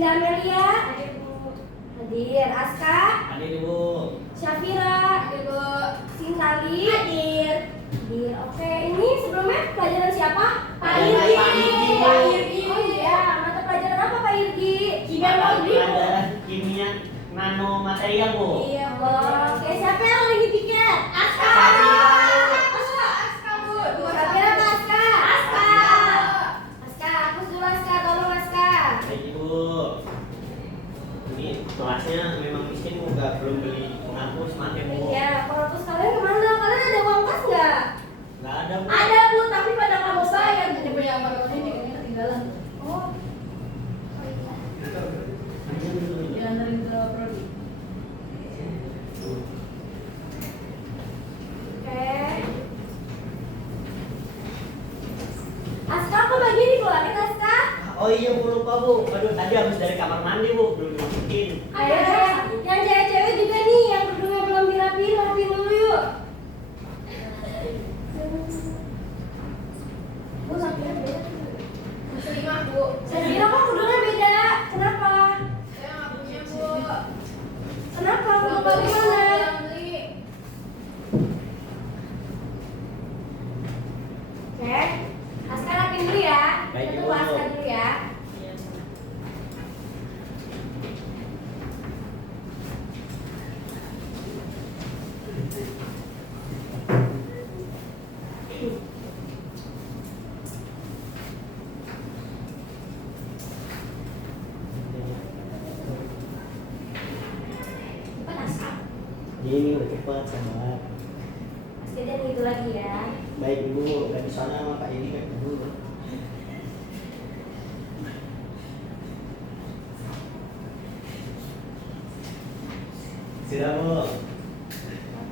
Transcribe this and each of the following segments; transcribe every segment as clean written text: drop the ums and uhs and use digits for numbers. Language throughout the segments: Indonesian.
Linda Amelia. Hadir. Aska. Hadir Ibu. Syafira. Hadir Bu. Sintali. Hadir. Hadir. Oke, ini sebelumnya pelajaran siapa? Pak Pelajaran Pak Irgi. Irgi. Pak Irgi. Oh iya, mata pelajaran apa Pak Irgi? Kimia. Pelajaran kimia nanomaterial Bu. Iya, Bu. Oke, siapa yang lagi tiket? Aska. Aska, Bu. Syafira apa Aska? Aska. Aska, hapus dulu Aska, tolong Aska. Baik Ibu. Ini kelasnya memang miskin Bu, belum beli penghapus, maaf ya Bu. Iya, penghapus kalian kemana? Kalian ada uang kas nggak? Nggak ada Bu. Ada Bu, tapi pada kamu bayar. Jadi punya apa-apa ini ketinggalan. Oh. Diantarin ke prodi. Oke. Aska, kok bagi dikeluarin Aska? Oh iya Bu, lupa Bu. Aduh, tadi habis dari kamar mandi Bu, belum dimasukin. Ayo, yang cewek-cewek juga nih, yang kerudungnya belum dirapiin, rapiin dulu yuk. Bu, Safira beda. Masih 5 Bu. Safira kok kerudungnya beda? Kenapa? Saya nggak punya Bu. Kenapa? Kerudung Beli di mana? yang beli. Oke. Aska rapiin dulu ya. Baik, Kita Ibu. tunggu Aska dulu ya. Cepat Aska. Ini udah cepat sabar. Aska jangan gitu lagi ya. Baik Ibu, dari sana sama Pak Edi baik dulu. Sudah Bu.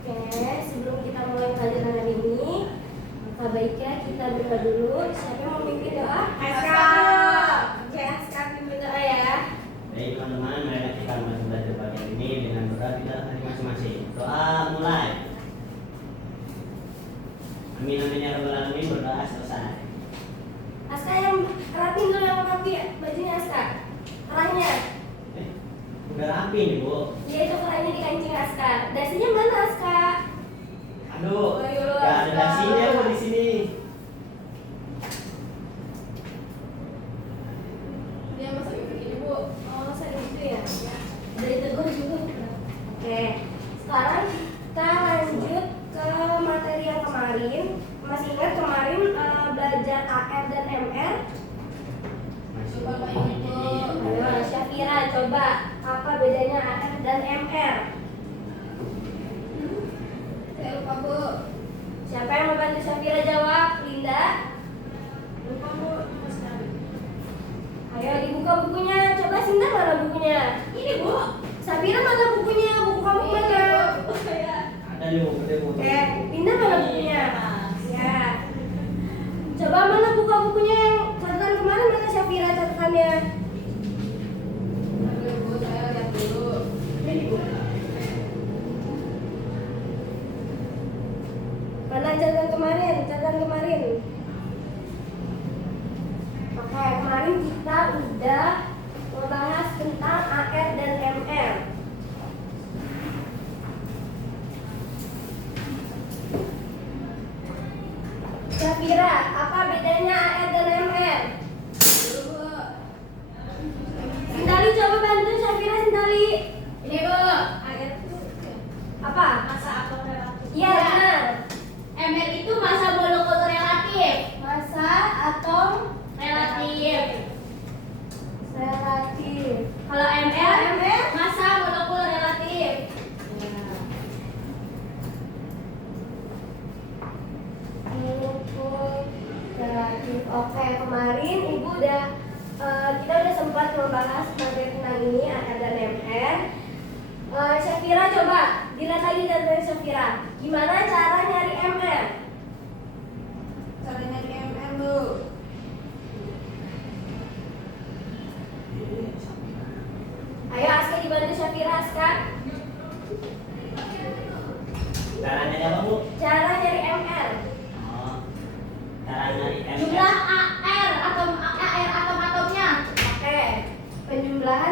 Oke, sebelum kita mulai pelajaran hari ini, maka baiknya kita berdoa dulu. Siapa yang mau mimpin doa? Aska. Oke, Aska pimpin doa ya. Baik teman-teman, mari kita mulai belajar bagian ini dengan doa kita hari masing-masing. Doa mulai. Amin amin ya rabbal alamin, berdoa selesai. Aska yang rapin dulu, yang rapi bajunya Aska. Kerahnya. Udah rapi nih Bu. Iya, itu kerahnya di kancing Aska. Dasinya mana Aska? Aduh, Ayo, gak ada Aska. dasinya Bu di sini. Dia masak begini Bu. Oh, saya gitu ya. Dari tegur juga. Oke, sekarang kita lanjut ke materi yang kemarin. Masih ingat kemarin belajar AR dan MR? Coba kayak gitu. Ayo, Syafira, coba apa bedanya AR dan MR? Saya lupa Bu. Siapa yang mau bantu Syafira jawab? Linda? Lupa Bu. Ayo dibuka bukunya. Coba Sinta mana bukunya? Ini Bu. Syafira mana bukunya? Buku kamu mana? Bu saya. Ada nih Bu, ada Bu. Linda mana bukunya? Ya. Coba mana buka bukunya yang catatan kemarin, mana Syafira catatannya? Aduh Bu, saya lihat dulu. Ini Bu. Mana catatan kemarin? Catatan kemarin. Oke, kemarin kita udah membahas tentang AR dan MR. Syafira, apa bedanya AR dan MR? Dulu Bu. Sintali coba bantu Syafira, Sintali. Ini Bu. Apa? Masa atau relatif? Iya, benar. MR itu masa molekul relatif. Masa atom Relatif. relatif. Kalau MR, MR? masa molekul relatif. Molekul relatif. Oke, kemarin Ibu udah kita udah sempat membahas materi tentang ini AR dan MR. Syafira coba dilihat lagi dari Syafira. Gimana cara nyari MR? Cara nyari MR Bu. Ayo Aska dibantu Syafira, Aska. Caranya apa Bu? Cara nyari MR. Oh, cara nyari MR. Jumlah AR atom-atomnya. Oke, penjumlahan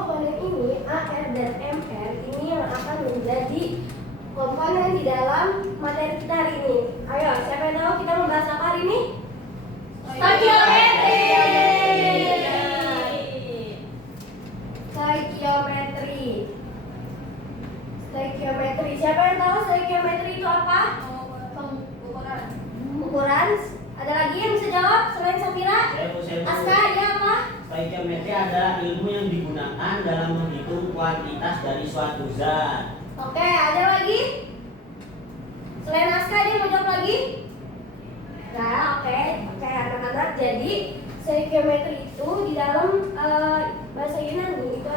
komponen ini, AR dan MR, ini yang akan menjadi komponen di dalam materi kita hari ini. Ayo, siapa yang tahu kita membahas apa hari ini? Stoikiometri. Stoikiometri. Stoikiometri. Siapa yang tahu stoikiometri itu apa? Pengukuran. Ukuran. Ada lagi yang bisa jawab selain Safira? Aska, ya apa? Stoikiometri adalah ilmu yang digunakan dalam menghitung kuantitas dari suatu zat. Oke, ada lagi? Selain Aska, dia mau jawab lagi? Nah, oke anak-anak. Jadi stoikiometri itu di dalam bahasa Yunani itu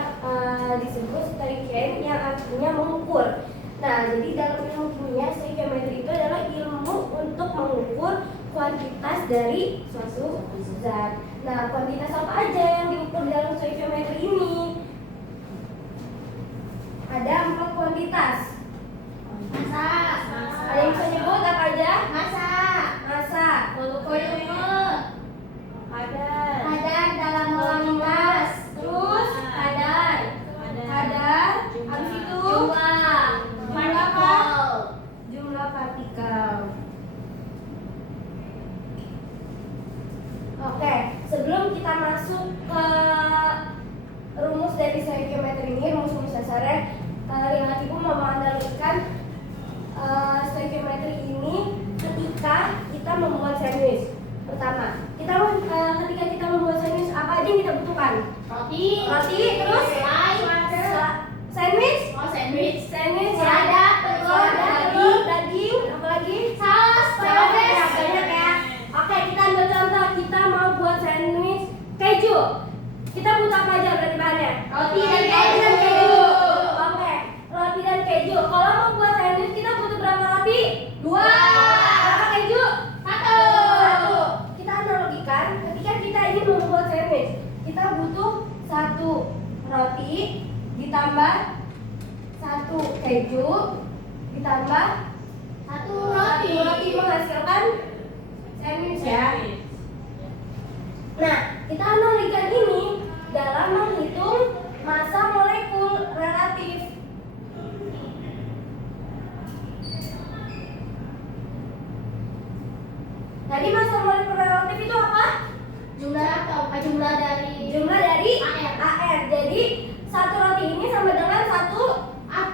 disebut stoikien yang artinya mengukur. Nah, jadi dalam ilmu kimia stoikiometri itu adalah ilmu untuk mengukur kuantitas dari suatu zat. Nah, kuantitas apa aja yang diukur dalam stoikiometri ini? Ada 4 kuantitas. Masa. Ada yang bisa nyebut apa aja? Masa. Volume. Kadar dalam kuantitas. Terus kadar. Habis itu jumlah apa? Jumlah partikel. Oke, sebelum kita masuk ke rumus dari stoikiometri ini, rumus dasarnya, Lina Ibu mau menganalogkan stoikiometri ini ketika kita membuat sandwich. Pertama, ketika kita membuat sandwich, apa aja yang kita butuhkan? Roti. Terus sandwich ya, Ada telur, daging, apa lagi? saus, mayonnaise. Ya, banyak ya. Oke, kita ambil contoh, kita mau buat sandwich keju. Kita butuh apa aja berarti bahannya? Roti dan keju. keju. Oke, roti dan keju. Kalau mau buat sandwich kita butuh berapa roti? 2. Berapa keju? 1. Kita analogikan ketika kita ingin membuat sandwich, kita butuh 1 roti ditambah 1 keju ditambah 1 roti. roti menghasilkan sandwich ya. Nah, kita analogikan ini dalam menghitung massa molekul relatif. Tadi massa molekul relatif itu apa? Jumlah dari Jumlah dari AR. AR. Jadi 1 roti ini sama dengan 1 AR.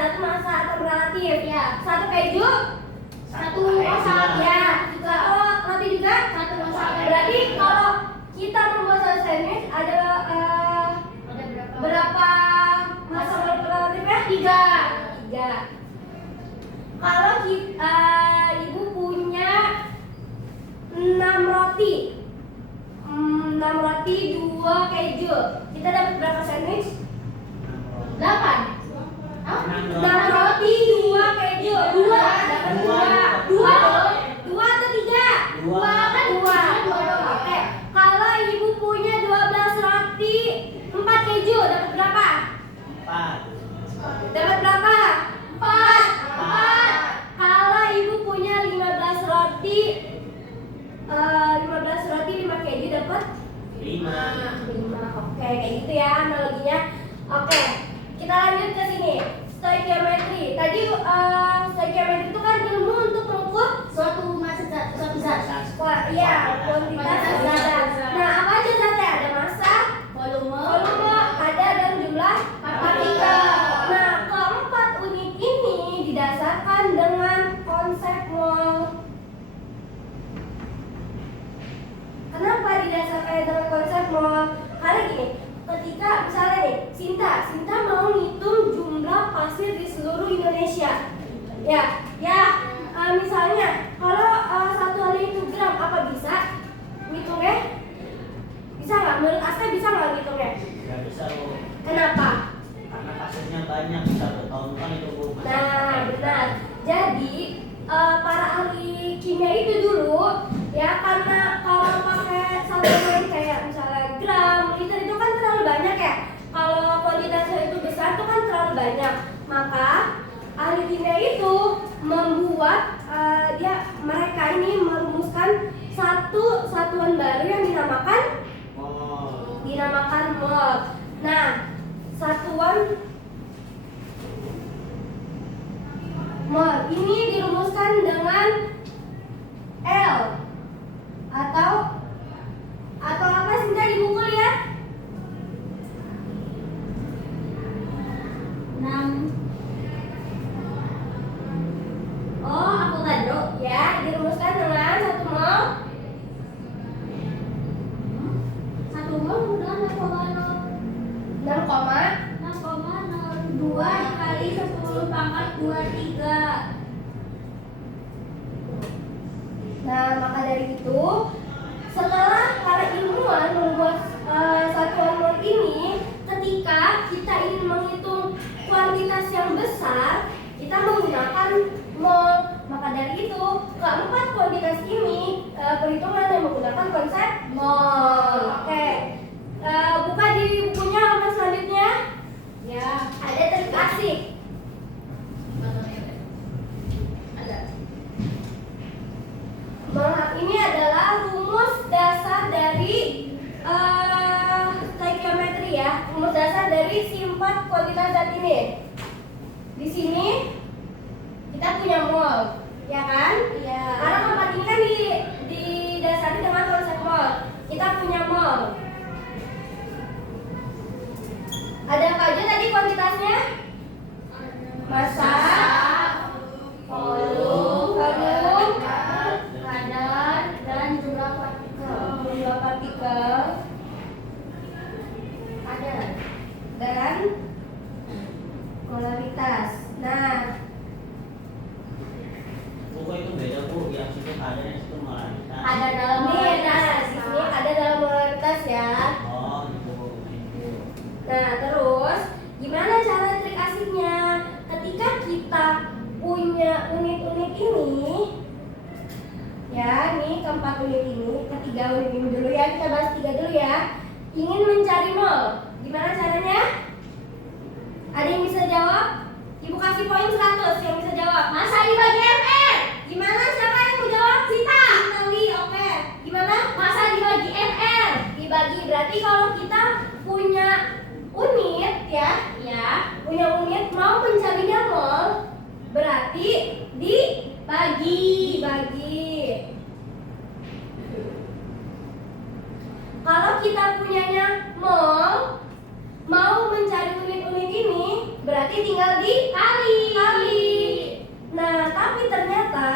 1 massa atom relatif ya. 1 keju 1 massa. ya. Kalau roti juga 1 massa. berarti kalau kita membuat satu sandwich ada Ada berapa massa molekul relatifnya? 3. Kalau ibu punya 6 roti 2 keju, kita dapat berapa sandwich? 8. 6 roti 2 keju. 2 dapat 2 atau 3? 2. Oke. Kalau ibu punya 12 roti 4 keju, dapat berapa? 4. Dapat berapa? 4. Kalau ibu punya 15 roti 5 keju, dapat 5. Oke, kayak gitu ya analoginya. Oke, kita lanjut ke sini. Stoikiometri. Tadi stoikiometri itu kan ilmu untuk mengukur Suatu zat. kuantitas zat. Nah, apa aja zatnya? Ada massa, volume, kadar, dan jumlah partikel. Nah, keempat unit ini didasarkan dengan konsep mol. Kenapa didasarkan dengan konsep mol? Karena gini, ketika misalnya nih, Sinta mau ngitung jumlah pasir di seluruh Indonesia. Misalnya kalau satuannya itu gram, apa bisa ngitungnya? Bisa nggak? Menurut Aska bisa nggak ngitungnya? Nggak bisa loh. Kenapa? Karena pasirnya banyak, bisa bertahun-tahun itu Bu. Nah, benar. Jadi para ahli kimia itu dulu ya, karena kalau pakai satuan kayak misalnya gram, liter itu kan terlalu banyak ya. Kalau kuantitasnya itu besar itu kan terlalu banyak. Maka ahli kimia itu membuat mereka ini merumuskan satu satuan baru yang dinamakan dinamakan mol. Nah, satuan mol ini dirumuskan dengan L atau apa Sinta di buku lihat? 6. Oh, Avogadro. Ya, dirumuskan dengan 1 mol. 1 mol udah 6,0. 6,02 dikali 10 pangkat 23. Nah, maka dari itu, setelah para ilmuwan membuat satuan mol ini, ketika kita ingin menghitung kuantitas yang besar, kita menggunakan mol. Maka dari itu, keempat kuantitas ini perhitungan yang menggunakan konsep mol. Oke, buka di bukunya halaman selanjutnya. Ya. Ada trik asik. Ada. Mol ini adalah rumus dasar dari stoikiometri ya, rumus dasar dari si 4 kuantitas zat ini. Di sini kita punya mol, ya kan? Iya. Karena keempat ini kan didasari dengan konsep mol. Kita punya mol. Ada apa aja tadi kuantitasnya? Massa, volume, kadar, dan jumlah partikel. jumlah partikel, Ada. dan molaritas. Nah, Buku itu beda bu, yang situ ada yang situ malah Ada dalam ini ada di sini ada dalam molaritas ya. Oh itu. Nah, terus gimana cara trik asiknya? Ketika kita punya unit-unit ini, ya, nih keempat unit ini, ketiga unit ini dulu ya, kita bahas 3 dulu ya. Ingin mencari mol, gimana caranya? Ada yang bisa jawab? Ibu kasih poin 100 yang bisa jawab. Massa dibagi mr. Gimana? Siapa yang mau jawab? Sita. Sintali, oke. Gimana? Massa dibagi mr. Dibagi, berarti kalau kita punya unit ya, Ya. punya unit mau mencarinya mol, berarti dibagi. Kalau kita punyanya mol, mau mencari unit-unit ini, berarti tinggal dikali. Nah, tapi ternyata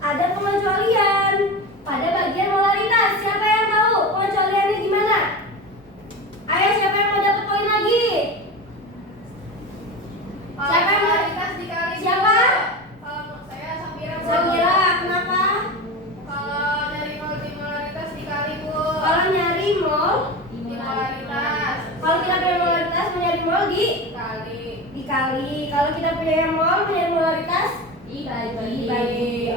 ada pengecualian pada bagian molaritas. Siapa yang tahu pengecualiannya gimana? Ayo, siapa yang mau dapat poin lagi? Siapa yang mau? Molaritas dikali Siapa? Kalau saya Safira. Bu. Samira, kenapa? Kalau dari molaritas dikali Bu. Kalau nyari mol, Di molaritas kalau kita punya molaritas mencari mol dikali. Kalau kita punya mol mencari molaritas dibagi.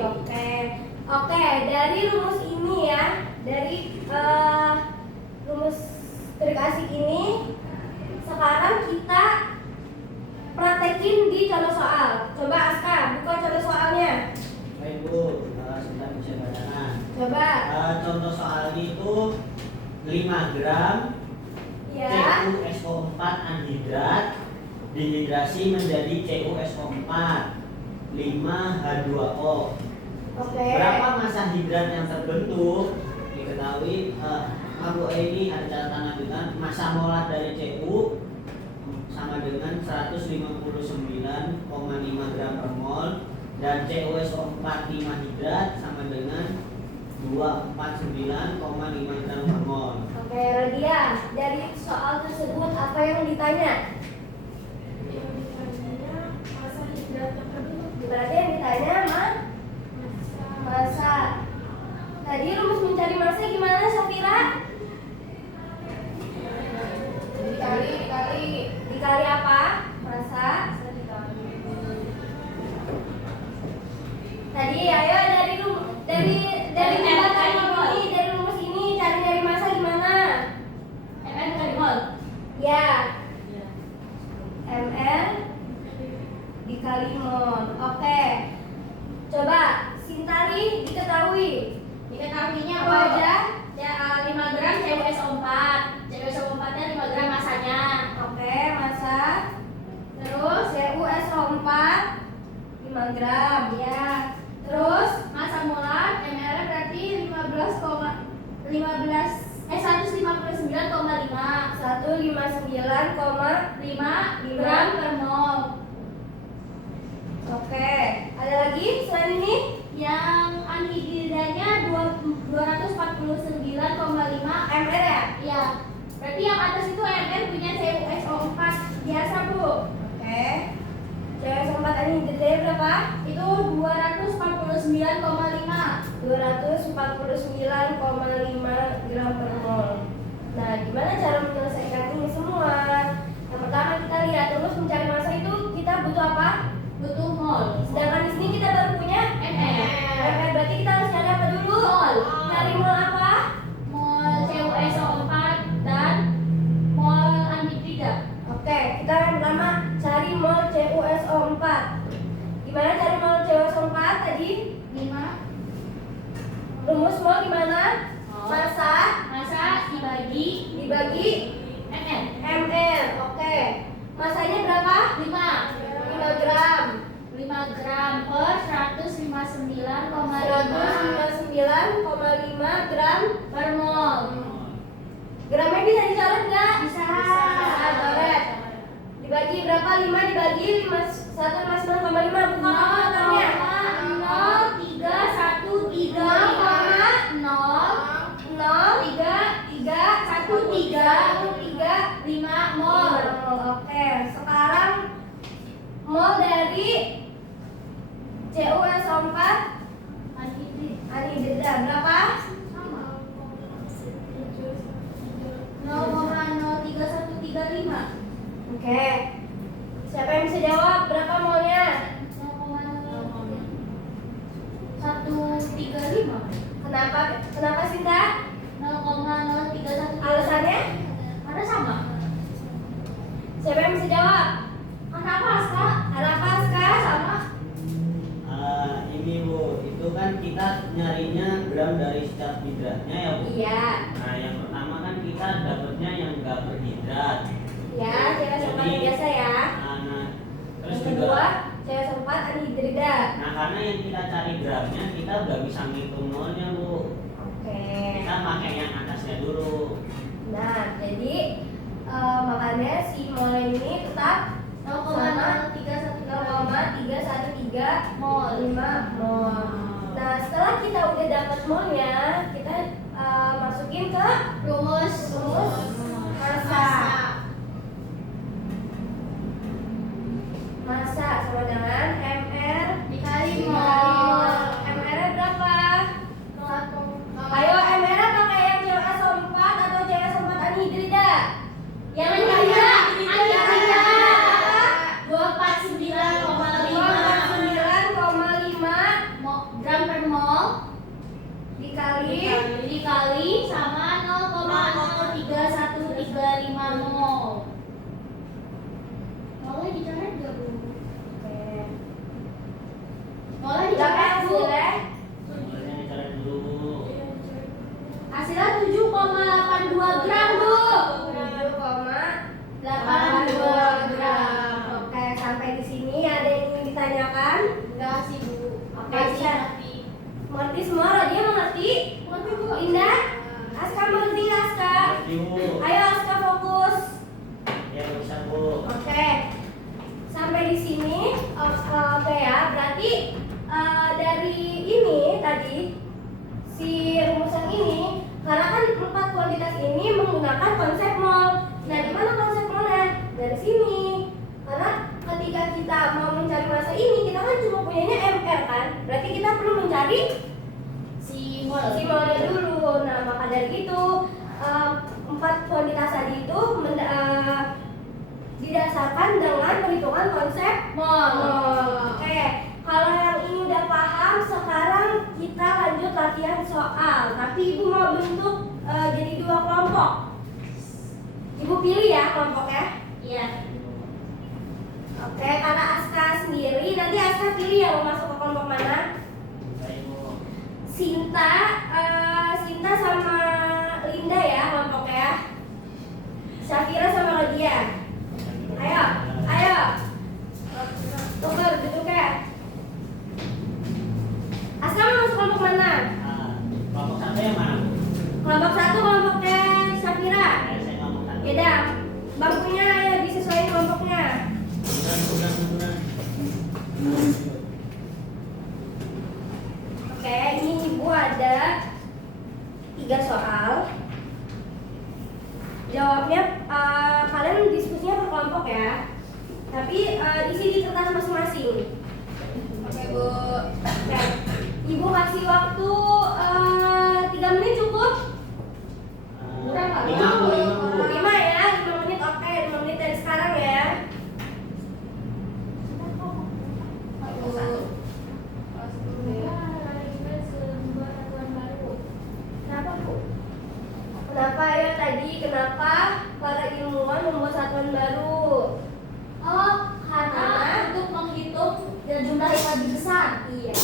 Oke, dari rumus ini ya, dari rumus trik asik ini, sekarang kita praktekin di contoh soal. Coba Aska, buka contoh soalnya. Baik bu, sudah bisa bacakan. Coba. Contoh soalnya itu 5 gram Ya. CuSO4 anhidrat dihidrasi menjadi CuSO4 5H2O. Oke. Berapa massa hidrat yang terbentuk? Diketahui Bu ini ada catatan lanjutan, massa molar dari Cu sama dengan 159,5 gram per mol, dan CuSO4 5 hidrat sama dengan 249,5 gram per mol. Oke, Radia, dari soal tersebut apa yang ditanya? Berarti yang ditanya massa. Tadi rumus mencari massa gimana, Safira? Dikali apa? Massa. Tadi ayo dari rumus ini cari massa gimana? mr dikali mol. Ya. ml dikali mol. Oke. Coba Sintari diketahuinya Diketahuinya apa aja? ya 5 gram CuSO4. CuSO4 5 gram. Ya. Terus Massa molar MR berarti 159,5 gram per mol. Oke, ada lagi selain ini? Yang anhidridanya 249,5 MR ya? ya. Berarti yang atas itu MR punya CuSO4 biasa, Bu. Oke. Cewek sempat anhidridnya berapa? Itu 249,5. 249,5 gram per mol. Nah, gimana cara menyelesaikan ini semua? Yang pertama kita lihat terus mencari massa itu kita butuh apa? Butuh mol. Sedangkan di sini kita baru punya MR. MR, berarti kita harus cari apa dulu? Mol. Cari mol apa? Mol CuSO4 dan mol anhidrida. Oke, kita yang pertama cari mol CuSO4. Gimana cari mol CuSO4 tadi? 5 Rumus mol gimana? Mol. Massa dibagi dibagi MR. MR. Oke. Massanya berapa? 5 gram. 5 gram per 159,5 159,5 gram per mol. Gramnya bisa dicoret nggak? Bisa. Coret. Dibagi berapa? 5 dibagi 159,5 bukan kalkulatornya. 5 mol. Oke, sekarang mol dari CuSO4 anhidrida berapa? 0,03135. Oke. Siapa yang bisa jawab berapa molnya? 0,135. Kenapa Sinta? 0,031. Alasannya? Karena sama. Siapa yang bisa jawab? Kenapa Aska? Kenapa Aska? Sama. Ini Bu, itu kan kita nyarinya gram dari setiap hidratnya ya Bu. Iya. Nah yang pertama kan kita dapatnya yang enggak berhidrat. Ya, CuSO4 Jadi, biasa ya. Nah, terus Yang juga kedua, CuSO4 anhidrida. nah karena yang kita cari gramnya kita udah bisa ngitung molnya Bu. Oke. Kita pakai yang atasnya dulu. Nah, jadi makanya si mol ini tetap 0,313 mol. 5 mol. Nah, setelah kita udah dapat molnya, kita masukin ke Rumus massa. Massa sama dengan MR dikali dikali mol. MR-nya berapa? Ayo MR pakai yang CuSO4 atau CuSO4 anhidrida? Yang anhidrida. Anhidrida. 249,5 gram per mol dikali sama 0,03135 mol. Molnya dicoret gak, Bu? Molnya dicoret, Bu. Molnya dicoret dulu. Hasilnya 7,82 gram, Bu. 7,82 gram. Oke, sampai di sini ada yang ingin ditanyakan? Enggak sih, Bu. Oke, bisa. Mengerti semua? Rodia mengerti? Mengerti, Bu. Indah? Aska mengerti nggak, Aska? Mengerti, Bu. Ayo Aska fokus. Ya bisa Bu. Oke. Sampai di sini oke ya. Berarti dari ini tadi si rumusan ini karena kan 4 kuantitas ini menggunakan konsep mol. Nah, di mana konsep molnya? Dari sini. Karena ketika kita mau mencari massa ini, kita kan cuma punyanya MR kan. Berarti kita perlu mencari Si molnya dulu. Nah, maka dari itu 4 kuantitas tadi itu didasarkan dengan perhitungan konsep mol. Oke, kalau yang ini udah paham, sekarang kita lanjut latihan soal. Tapi ibu mau bentuk jadi 2 kelompok. Ibu pilih ya kelompoknya. Iya. Oke, karena Aska sendiri, nanti Aska pilih ya mau masuk ke kelompok mana. Baik Bu. Sinta sama Linda ya kelompoknya. Syafira sama Rodia. Ayo. Tuker duduknya. Jawabnya kalian diskusinya per kelompok ya. Tapi isi di kertas masing-masing. Oke, Bu. Oke. Ibu kasih waktu 3 menit cukup? Kurang nggak? 5 ya, 5 menit. Oke, 5 menit dari sekarang ya. Kenapa ya tadi? Kenapa para ilmuwan membuat satuan baru? Oh, karena untuk menghitung jumlah yang lebih besar. Iya.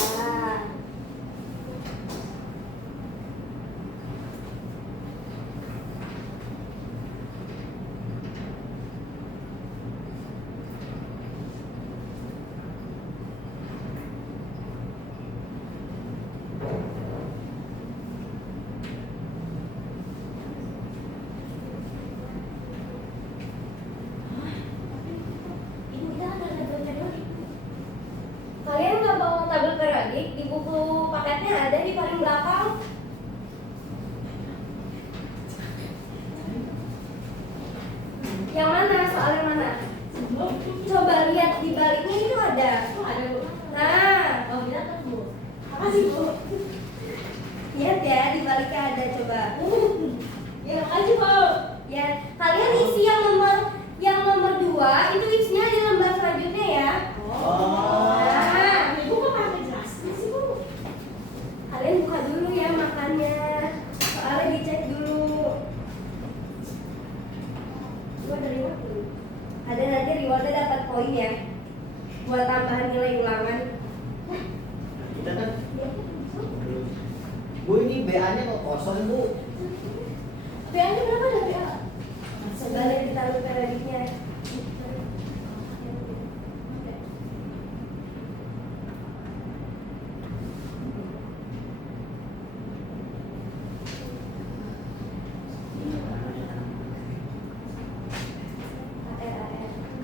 Ibu kita kan ada periodik. Kalian nggak bawa tabel periodik? Di buku paketnya ada di paling belakang. Yang mana? Soal yang mana? Coba lihat di baliknya itu ada. Oh, ada, Bu. Nah, Oh, kita kan, Bu. apa sih Bu? Lihat ya di baliknya ada coba. Ya, makasih, Bu. Ya, kalian isi yang nomor 2 itu isinya di lembar selanjutnya ya. Oh. Nah, Ibu kok pakai jelasnya sih, Bu? kalian buka dulu ya makannya. Soalnya dicek dulu. Gua ada reward dulu. Ada nanti rewardnya dapat poin ya. Buat tambahan nilai ulangan. Kita kan Bu, ini BA-nya kok kosong, Bu? BA-nya berapa ada, BA? Coba lihat di tabel periodiknya. AR.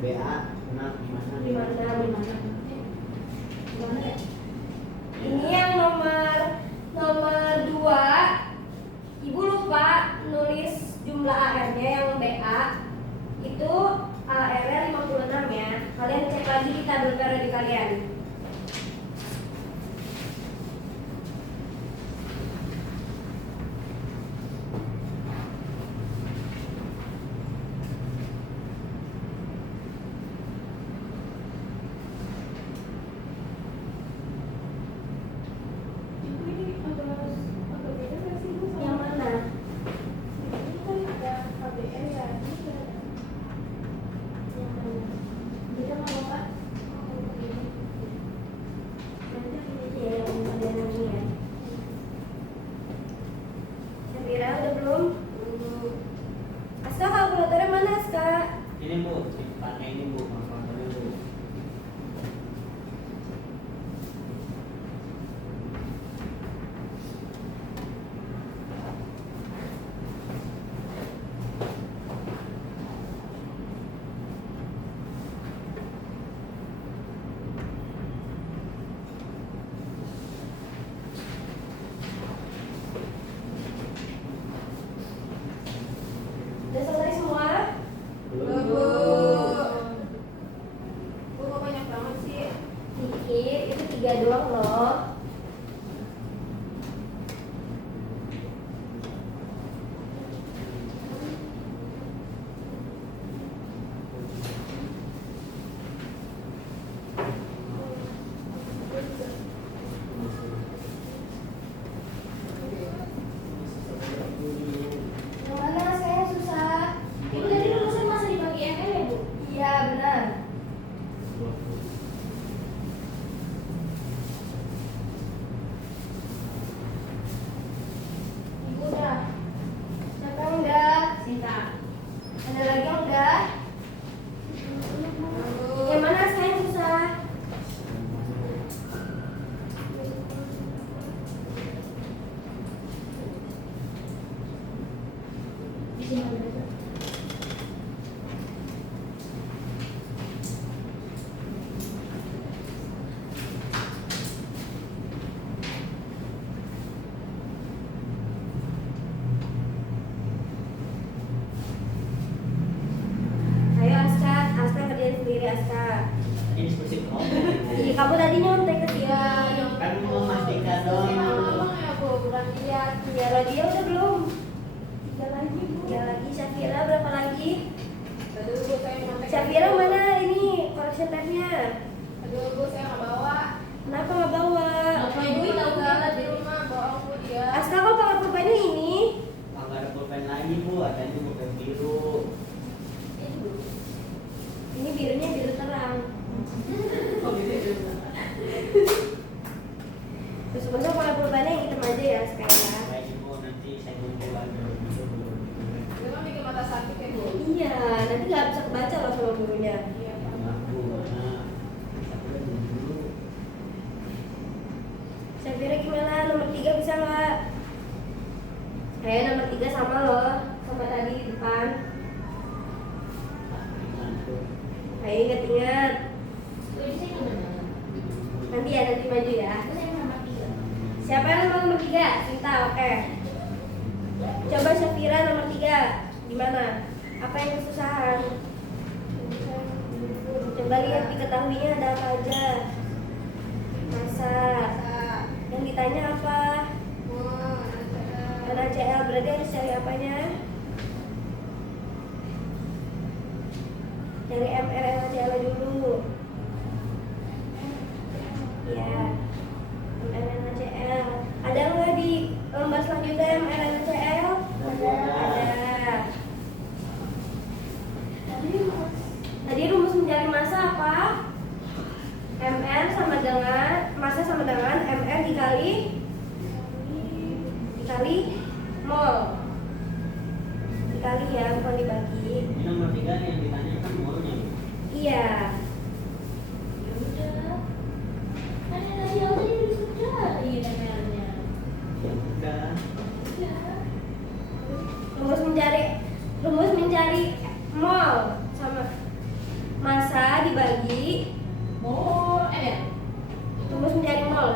BA 6 Di mana? Gimana ya? Ini yang nomor 2. Ibu lupa nulis jumlah AR-nya yang BA. Itu AR-nya 56 ya. Kalian cek lagi di tabel periodik kalian. Ibu ini agak beda nggak sih, Bu? Yang mana? Ini kan ada KBR ya, ini nggak ada. Yang mana? Beda nggak, Bu, Kak? Nanti ini dia yang ada ini ya. Safira udah belum? Aska, kalkulatornya mana Aska? Ini, Bu, dipakai ini, Bu, kalkulatornya, Bu. Udah selesai semua? Belum, Bu. pakai biru. Ini birunya biru terang. Oh gitu. Terus besok kalau pulpennya yang hitam aja ya sekarang ya. Baik ibu, nanti saya kumpul lagi. Memang bikin mata sakit ya, Bu. Iya, nanti nggak bisa kebaca loh sama gurunya. Iya, Pak. Aku mana? Aku udah dulu. Syafira gimana? Nomor 3 bisa nggak? Kayak nomor 3 sama loh, sama tadi di depan. Ayo ingat-ingat. Tulisnya gimana? Nanti ya, nanti maju ya. Terus yang nomor 3. Siapa yang nomor 3? Cinta, oke. Coba Syafira nomor 3. Gimana? Apa yang kesusahan? Coba lihat diketahuinya ada apa aja. Masa. Yang ditanya apa? NaCl, berarti harus cari apanya? Cari MR NaCl dulu. Ya, MR NaCl. Ada nggak di lembar selanjutnya MR NaCl? Ada. Tadi rumus mencari massa apa? MR sama dengan massa sama dengan MR dikali mol. Dikali ya, bukan dibagi. Ini nomor 3 yang ditanyakan molnya. Bu. Iya. Ya udah. Kan yang tadi aja sudah ini namanya. Ya udah. Ya. Rumus mencari mol sama massa dibagi Mau ya? rumus mencari mol.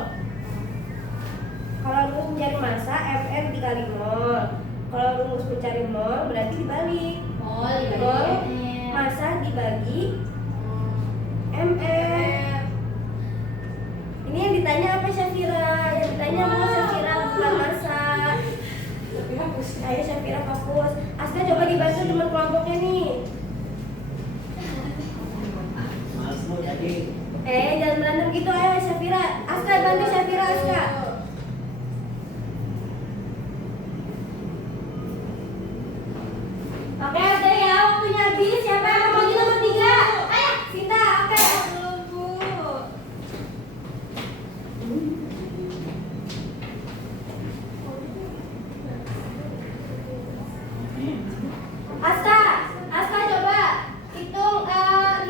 Kalau rumus mencari massa MR dikali mol. Kalau rumus mencari mol berarti dibalik. Mol dibagi Mol MR. massa dibagi MR. Ini yang ditanya apa Syafira? Yang ditanya apa Syafira bukan massa. Tapi hapus. Ayo Syafira fokus. Aska coba dibantu teman kelompoknya nih. Males Bu tadi. Jangan berantem gitu, ayo Syafira. Aska bantu Syafira, Aska. Oke, udah ya, waktunya habis. Siapa yang mau maju nomor 3? Ayo, Sinta, oke. Aska coba hitung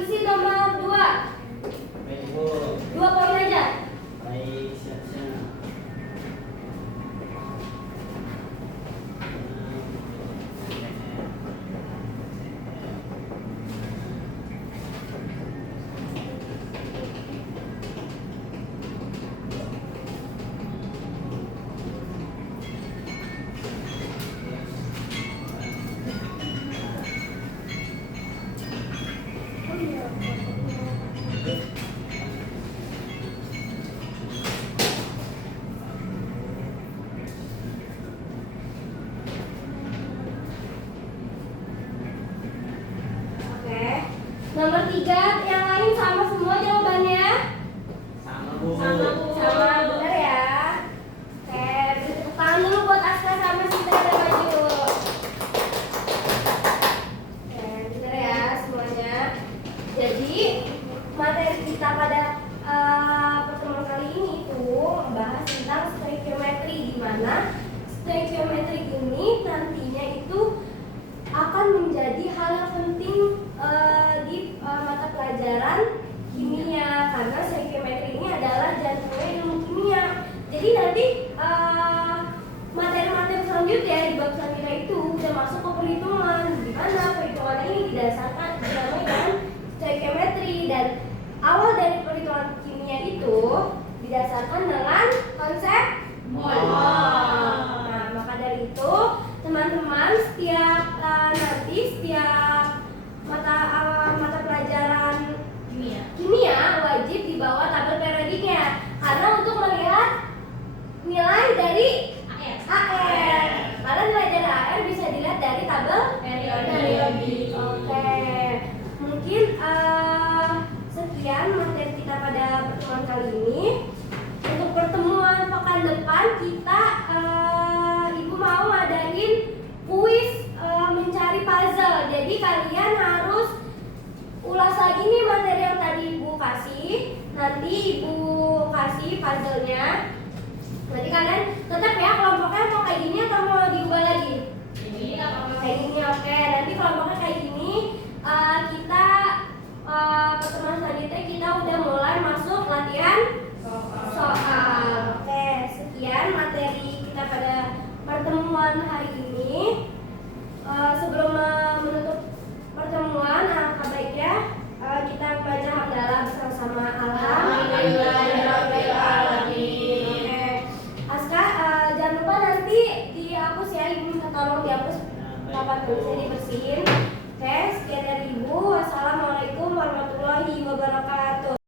isi nomor 2. Baik Bu. 2 poin aja. Baik, siap-siap. Oke. Nomor 3 yang lain sama semua jawabannya? Sama Bu. Sama benar ya. Oke, beri tepuk tangan dulu buat Aska sama Sinta yang maju. Oke, benar ya semuanya. Jadi materi kita pada pertemuan kali ini tuh membahas tentang stoikiometri, di mana stoikiometri ini nantinya itu akan menjadi hal yang penting di mata pelajaran kimia, karena stoikiometri ini adalah jantungnya ilmu kimia. Jadi nanti materi-materi selanjutnya di bab selanjutnya itu udah masuk ke perhitungan, di mana perhitungan ini didasarkan dinamika dengan stoikiometri, dan awal dari perhitungan kimia itu didasarkan dengan konsep mol. Nah, maka dari itu teman-teman setiap mata pelajaran kimia wajib dibawa tabel periodiknya, karena untuk melihat nilai dari AR. Karena nilai dari AR bisa dilihat dari tabel periodik. Oke. Mungkin sekian materi kita pada pertemuan kali ini. Untuk pertemuan pekan depan kita Ibu mau ngadain kuis mencari kalian harus ulas lagi nih materi yang tadi Ibu kasih. Nanti Ibu kasih puzzle-nya. Nanti kalian tetap ya kelompoknya mau kayak gini atau mau diubah lagi? Ini apa? Kayak gini, oke. Nanti kelompoknya kayak gini. Kita pertemuan selanjutnya kita udah mulai masuk latihan soal. Oke, sekian materi kita pada pertemuan hari ini. Sebelum menutup pertemuan, alangkah baiknya kita baca hamdalah bersama-sama. Alhamdulillahirabbil alamin. Oke, Aska, jangan lupa nanti dihapus ya, Ibu minta tolong dihapus papan tulisnya dibersihin. Oke, sekian dari Ibu. Wassalamualaikum warahmatullahi wabarakatuh.